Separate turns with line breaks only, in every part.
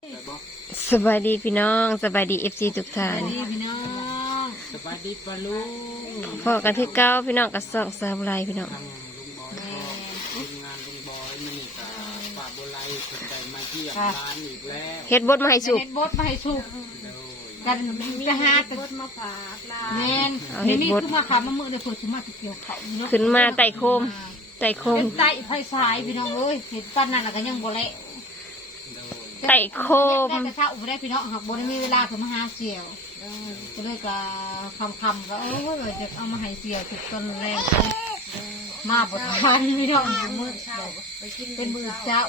สบายดีพี่น้องสบายดีFCทุกท่าน
พี่น้อง
สบายดีปะลุง
พอกันที่เก้าพี่น้องกับสองสาวไรพี่น้อง
ทางลุงบอยทีมงานลุงบอยมันนี่กับป่าโบไลคนใดมาเยี่ยมร้านอีกแล้ว
เฮ็ดบดมาให้สุก
เฮ็ดบดมาให้สุกกันจะหาบดมาฝากลาแม่นนี่คือมาขามามือในเปิดสมาเกี่ยวเขาเนาะ
ขึ้นมาไต่โคมไต่โคม
ไต่ไฟสายพี่น้องเอ้ยเห็นปั้นนั่นแล้วก็ยังบ่เละ
ไต่โคม
แต่เช้าบ่ได้พี่น้องหักบ่ได้มีเวลาถึงมาหาเสี่ยวก็เลยก็คำๆก็จะเอามาให้เสี่ยวถึงต้นแรงมาบ่ทันพี่น้องมื้อเช้าเป็นมื้อเช้า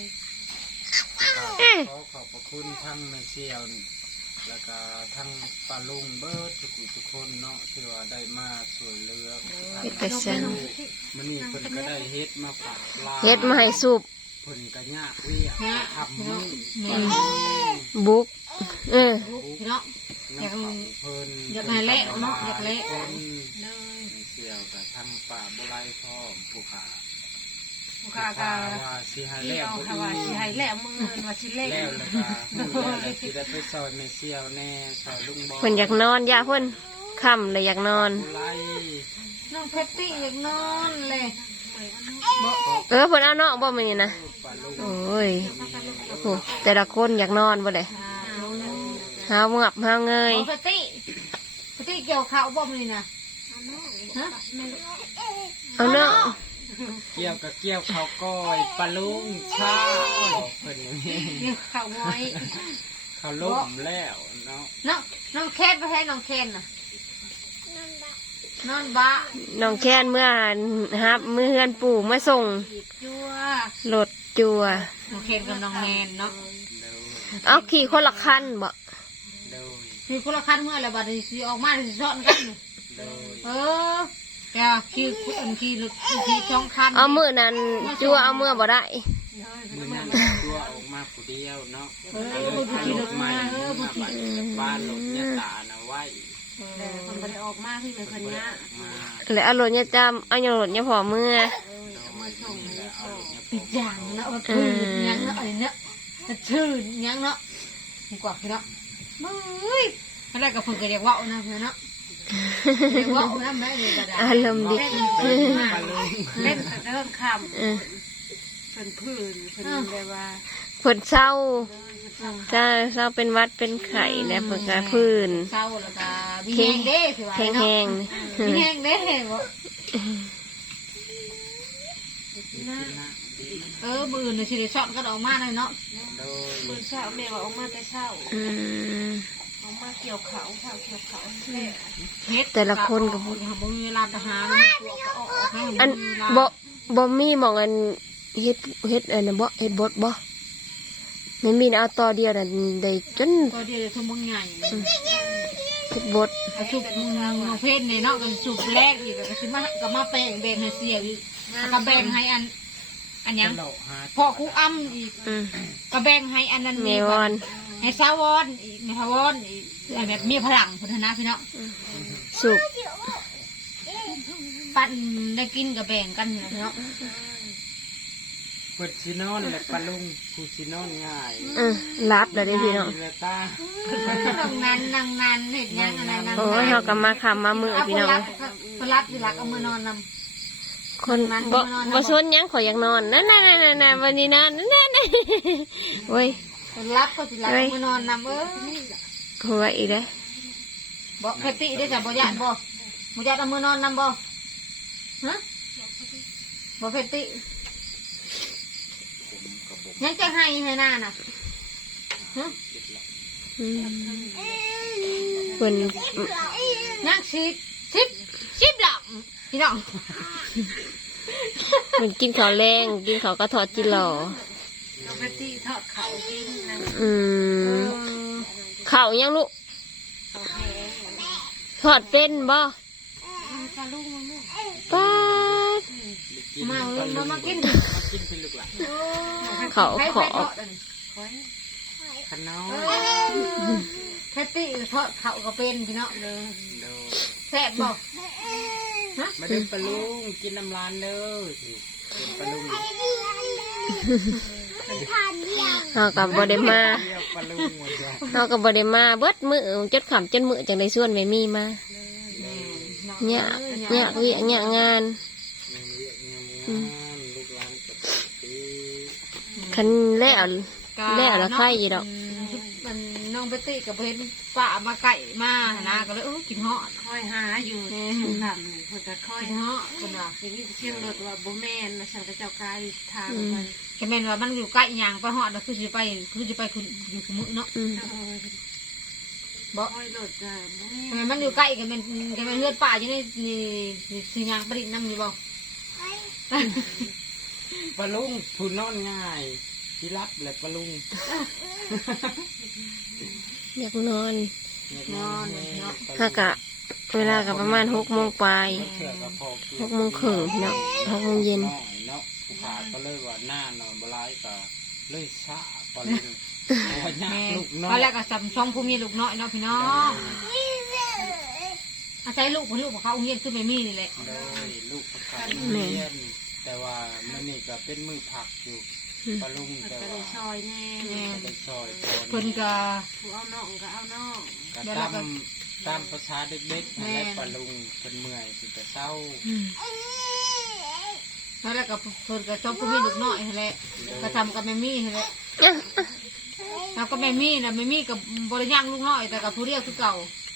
ขอขอบพระคุณทั้งแม่เชี่ยวแล้วก็ทั้งปลาลุงเบิร์ดทุกคนเนาะที่ว่าได้มาช่วยเหลือ
เฮ็ดกระชัน
มันนี่เพิ่นก็ได้เฮ็ดมาฝากลา
เฮ็ดมาให้สุก
เพิ่นก็ยากเวียทำมือ
บุก
พี่น้องอยากให้เละเนาะอยากเละ
เชี่ยวกับทั้งป่าโบราณพ่อผู้ขา
ก็
ว่าสิให้แล้ว
ว่าสิให้แล้วมือว่าสิเล่
แล้วแล้วก็สิได้ไปซอยแม่เชี่ยวแน่ซอยลุงบอย
เพิ่นอยากนอนย่าเพิ่นค่ำเลยอยากนอน
น้องเพชรตี้อยากนอนเลย
เพิ่นเอาเนาะบ่มื้อนี้นะโอ้ยโหแต่ละคนอยากนอนบ่ได้หาเงียบหาเงย
เพชรตี้เกี่ยวข้าวบ่มื้อนี้นะฮะ
เอาเนาะ
เกี่ยวกับเกี่ยวข้าวก้อยปลาลุงชาเพิ่นอย่างนี้
เกี่ยวข้าวไว้
ข้าวลุ่มแล้วเนาะ
น้องแคนไปให้น้องแคนน่ะนอนบ้า
น้องแคนเมื่อฮับมือเฮือนปู่มาส่ง
จัว
รถจัว
น้องแคนกับน้องแมนเนาะ
เอาขี่คนละคันบ่
คือคนละคันเมื่อไรบัดนี้สิออกมาสิซ้อนกันแกขี่ช่องคัน
เอามือนั้นจัวเอามือบ่ได้
มือนั้นจัวออกมาผู้เดียวเนาะขี่รถใหม่บ้านรถยาตานะไว้
คนบ่ได้ออกมาที่เป็นคนเนี้ย
แล้วเอารถเนี่ยจำเอารถเนี่ยพอมือ
ปิดอย่างเนาะชื่อยังเนาะอะไรเนาะชื่อยังเนาะดีกว่าพี่เนาะมึยอะไรกับเพิ่งก็เรียกว่านะพี่เนาะเรียกว่านะแม่เรียกกระดาษ
อารมณ์ดี
เล่นเริ่มคำเพิ่นพื้นเพิ่นเลยว่า
เพิ่นเศร้าเป็นวัดเป็นไข่แล้วเพิ่นก็พื้น
เศร้าแล้วก็มีแห้งเด้สิว่า
แห้ง
มีแห้งเด้บ่มือหนึ่งสิได้ช็อตก็ออกมาเลยเนาะมือเช้าแม่ว่าออกมาแต่เช้าออกมาเกี่ยวเขาเฮ็ด
แต่ละคนก็
บ่มีเวลาทหาร
อันบ่มีหม่องอันเฮ็ดอันน่ะบ่เฮ็ดบดบ่ไม่มีเอาต่อเดียวน่ะได้จน
ต่อเดียวได้ทุ่มใหญ่
เฮ็ดบด
สุกมึงเพชรนี่เนาะก็สุกแรกอีกก็สิมาก็มาแบ่งให้เสียอีกก็แบ่งให้อันยังพอครูอ้ำอีกก็แบ่งให้อันนั้น
มีวอน
ให้สาวอนอีกในสาวอนอีกแบบมีพลังพุทธนะพี่เนาะ
สุก
ปั้นได้กินกับแบ่งกันเนาะ
เปิดซีนอนและปลาลุงผู้ซีนอนง่าย
รับเลยได้พี่เนาะ
นั่งนานเห็นยังอะไรนั่ง
โอ้ยเขากำมาคำมามือพี่น้อง
คนรับอยู่หลักเอามือนอนนำ
คนบ่ชนยังขออยากนอนนั่นวันนี้นอนนั่นโอ้ย
รับก็สิรับมือนอนนำ
หัวอีกเลย
บ่เพติได้จ้ะบ่ยานบ่ยานเอามือนอนนำบ่ฮะบ่เพติยังจะให้หน้าน่ะฮะ
คน
ยังชิบหลังพี่น้อง
มันกินข้าวแรงกินข้าวก็ทอดจิหล่อ
เอาไปตีทอดข้าวกินนะ
ข้าวยังลูกทอดเป็นบ่ป้า
มากิน
เขาขอ
ขนม
แค่ตีทอดข้าวก็เป็นพี่น้องแซ่บบ่
มาดูปลาลุงกินน้ำร้านเลยปลาลุง
เอากับบอดมา
ปลาลุงหมดเลย
เราก็บ่ได้มาเบิดมื้อจดขำจนมื้อจังได้ชวนแม่มีมาเนี่ยเนี่ยเวียเนี่ยงาน
ลูกหลานกับปี
คันแล้วแล้วใครอยู่ดอก
มันน้องไปติกับเห็นป่ามาไก่มานะก็เลยกินเหาะ
คอยหาอยู่ทำเพื่อจะคอย
กินเหาะคนว่า
อย่างนี้เชื่อรถว่าบ่แม่นฉันก็เจ้ากายทางมัน
แค่แม่นว่ามันอยู่ใกล้ยางไปเหาะนะคือจะไปคุณอยู่คุมือเนาะ
บ่คอยรถจ้ะบ่แม่
ทำไมมันอยู่ใกล้กันเป็นเลือดป่าอยู่ในนี่คือยางประดิษฐ์น้ำอยู่บ่
ปลาลุงผู้นอนง่ายที่รับแหละปลาลุง
อยากนอน
นอนเนาะ
ถ้ากะเวลากับประมาณ6 โมงปลาย
เชื่อกับพ่อ
6 โมงครึ่งเนาะ6 โมงเย็น
เนาะผู้ขาก็เลยว่าหน้านอนบลายก็เลยซาปลาลุงพญา
แม่
ลูกน้อ
เขา
ย
แรกก็จำช่องผู้มีลูกน้อยเนาะพี่น้องอาศัยลูกของเขาเฮียนขึ้นไปมีนี่แหละ
เลยลูกผู้ขาเรียนแต่ว่ามื่อนี้ก็เป็นมือผักอยู่ปลาลุงแต่
ก็
ว่า
ได้ซอยแน่
ก็ได้ซอยพ
เพิ่นก็
ผู้เอาน้องก็เอาน้อง
ก็ตามภาษาเด็กๆนั่นแหละปลาลุงเป็นเมื่อยสิแต่เศร้า
เขาแรกก็เพิ่นก็ช่องผู้มีลูกน้อยนั่นแหละก็ทำกับแม่มี่นั่นแหละแล้วก็แม่มี่นะแม่มี่กับบริย่างลูกน้อยแต่กับผู้เรียกคือเก่า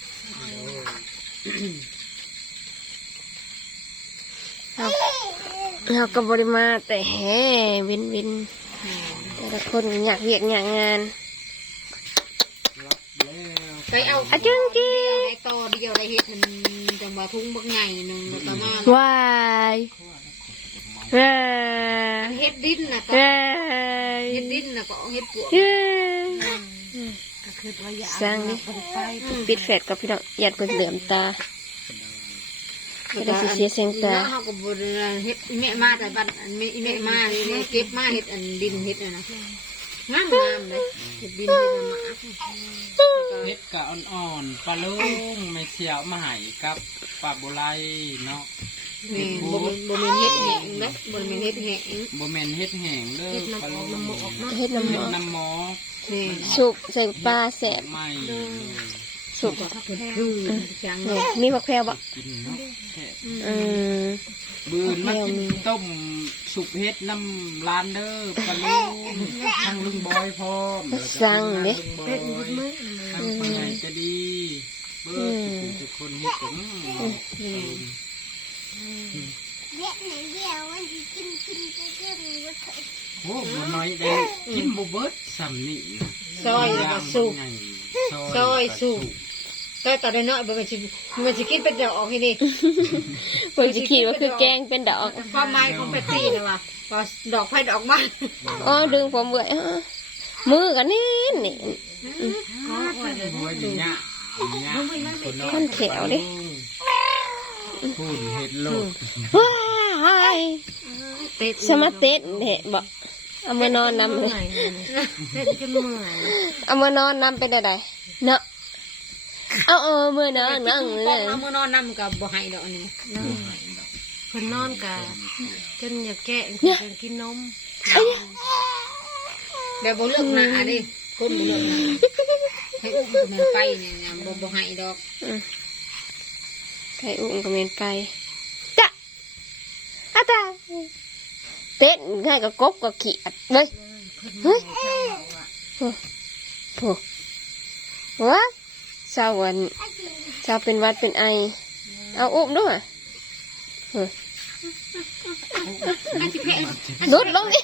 เราก็บริมาแต่แห่วินแต่ละคนอยากเวียกอยากงาน
รับแล้ว
ไปเอา
อะจึงจี
ได้ต่อเดียวได้เฮ็ดมันจังหวะทุ่งบักใหญ่หนึ่งแล้วก็มา
วายว้า
เฮ็ดดินน่ะก็
ว้า
เฮ็ดดินน่ะก็เฮ็ดปวก
ก็คือว่าอย่า
สร้างนี่
ไป
ปิดแฟดกับพี่น้องหยัดเพิ่นเหลื่อมตาก็ได้สิเสียเสียงตา
เฮาก็บ่ได้เฮ็ดอีแม่มาแต่บัดอันอีแม่มานี่เก็บมาเฮ็ดอันดินเฮ็ดน่ะนะงามเลยเฮ็ดดินเฮ็ดมา
เฮ็ดกะอ่อนๆปลาลุงไม่เสียวมาให้กับปลาบุไรเนาะ
นี่บ่แม่นเฮ็ดแห้งเด้บ่แม่นเฮ็ดแห้ง
บ่แม่นเฮ็ดแห้งเด้อปลาลุง
เฮ็ดน้ำหม
เฮ็
อ
ดน้ำหมอ
นี่
สุกใส่ปลาแสบ
ไม่
สุก
คือจัง
เนี่ยมีผักแพรวบ่
กินเนาะแค่
อืม
บืนมากินต้มสุกเฮ็ดน้ำร้านเด้อปลาลุงทางลุงบอยพร้อม
สั่งเด้
ทางลุงบอยทางคนไหนก็ดีเบิดทุกคนเฮ็ดกัน โอ้บ่น้อยได้กินบ่เบิดสำนี่
ซอยแล้วก็สุก ซอยสุกแต่ตอนน้อยมันสิกินเป็นดอกให้นี่
เพิ่นสิคิดว่าคือแกงเป็นดอก
ความหมายของแพตตี้นะว่าดอกไผ่ดอกมัน
อ๋อดึงผมเบื่อมือกันนี่นี่
โอ้ยนี่เนี่ย
มันแถวเด้
พูดเฮ็ดโลด
ว้ายสมาเต้นเห็นบ่เอามานอนนำเลย
เสร็จจนเมื่อย
เอามานอนนำเป็นอะไรเนาะเอามือนอนนั่งเลย
เอามือนอนนำกับบ่ให้ดอกนี่
คนนอนกะจนอยากแกะจนกินนม
แบบบ่เลือกหน้าดิคนบ่เลือกหน้าให้อุ้มมันไปเนี่ยบ่ให้ดอก
ใครอุ้มก็เมนไปจ้ะอาตาเต้นง่ายกับกบกับเขียดเลยเฮ้ยโอ้วะเช้าวันเช้าเป็นวัดเป็นไอเอาอุ้มด้วยดุดลงดิ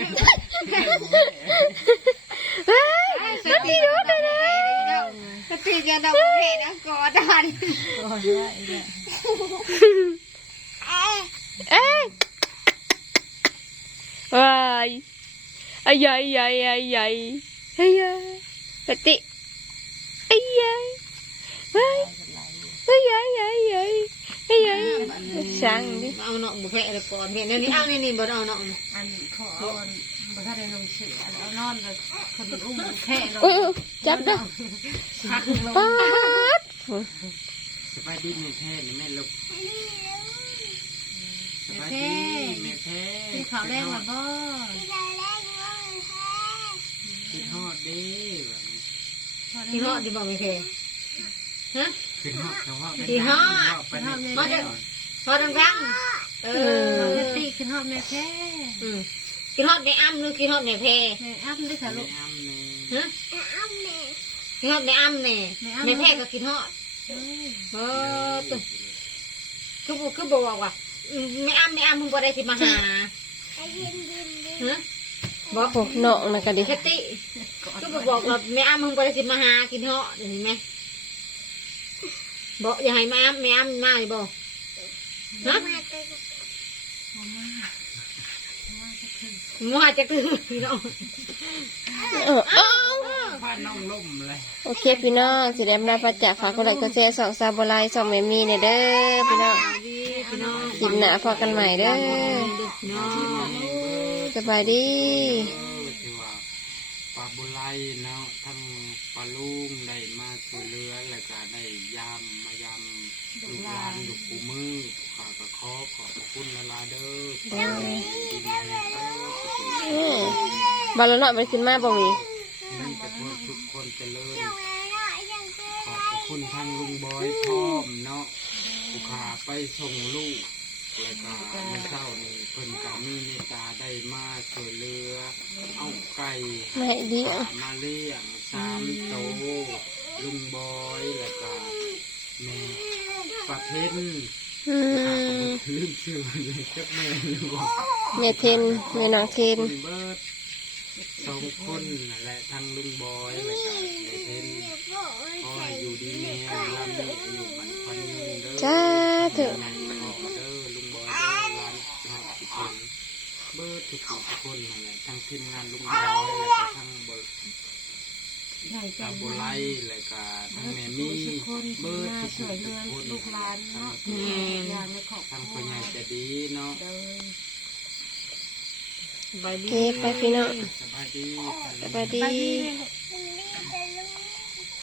สติดุดเลยนะ
สติจะดอกเห็ดนะกอดาน
เอ้ยว้ายอ้ายายยายยายยายเฮ้ยสติอ้ายยายว้ายเฮ้ยยายยายยายเฮ้ยยายสั่งดิ
เอาเนาะบ่แพ้เลยก่อนเห็นนี่เอานี่บ่เอาเนาะ
อันขอเอาบ่ทันได้ลงเสือเอานอนเลยคนอุ้มแค่นอน
อุ้ยจับเด้อ
พักลง
ป๊าด
สบายดีแม่แท้นี่แม่ลูกสบายดีแม่แท้
กินข้าวแรงมาบ่
คิดฮอดเด้
กินฮอดดีบอกไม่เพฮะ
ขึ้นฮอดเฉพาะ
กินฮอด
ไปฮอด
ฮอดฮอดดัง
น้องเนตตี้ขึ้นฮอดแม่แพ้
กินฮอดในอ้ำหรือกินฮอดในเพ
แม่อ้ำด้วยค่ะ
ใน
ลูก
อ้ำนี่
ฮะกินฮอดในอ้ำเนี่ยในเพก็กินฮอดตุ๊คือบอกว่าไม่อ้ำมึงบ่ได้สิมาหาฮะบอก
โอ้น้องนะก็ดิ
แคตตี้คือบอกว่าไม่อ้ำมึงบ่ได้สิมาหากินฮอดเห็นไหมบอกอย่าให้ไม่อ้ำมาเลยบอกฮะมาจะคือพี่น้อง
พาน้องล่มเลย
โอเคพี่น้องสิได้รับประจักษ์ฝากกดไลค์กดแชร์ส่องซาบไลส่องแม่มีเนี่ยเด้อพี่น้อง
พี่น้อง
คลิปหน้าพอกันใหม่เด้อ
พี่น้อง
สบายดี
ที่ว่าปลาบุไลเนาะทั้งปลาลุงได้มาช่วยเหลือแล้วก็ได้ยำมายำลูกหลานลูกปูมือข้าก็ขอบคุณละลาเด้อ
บอลน้อยมันขึ้นมาบ่มี
นี่จะพูดทุกคนเจริญขอบคุณทางลุงบอยพร้อมเนาะผู้ขาไปส่งลูกแล้วก็เมื่อเช้านี่เพิ่นก็มีเมตตาได้มาช่วยเหลือเอาไก่
ไม่เดียว
มาเลี้ยง3 โตวลุงบอยแล้วก็แม่ประเพ็ญ ลืมชื่อเลยจักแม่ลืมบอก
แม่เทนแม่นางเทน
คุณเบิร์ด2 คนนั่นแหละทั้งลุงบอยแล้วก็แม่เพ็ญขอให้อยู่ดีแม่ลำนี้อายุมันพันหนึ่งเด้อ
จ้าเถอะ
ขอเด้อลุงบอยเด้อร้านทุกคนเบิร์ดทุกคนนั่นแหละทั้งทีมงานลุงบอยแล้วก็ทั้งบริ
ใหญ่ใจ
ตาบุ
บุญ
ไลแล้วก็ทั้งแม่มี่
ทุกคนที่
เบิร์ด
มา
ทุก
ช่วย
ทุ
เรื
ก
อ
คน
ลูกหลานเนาะอย่างในครอบค
ทั้ง
รั
คน
ว
ใหญ่จะดีเนาะ
เดิน
บาย
โอ
ดี
เคไปพี่น้อง
สบายดี
สบายดี
ไปดีเลย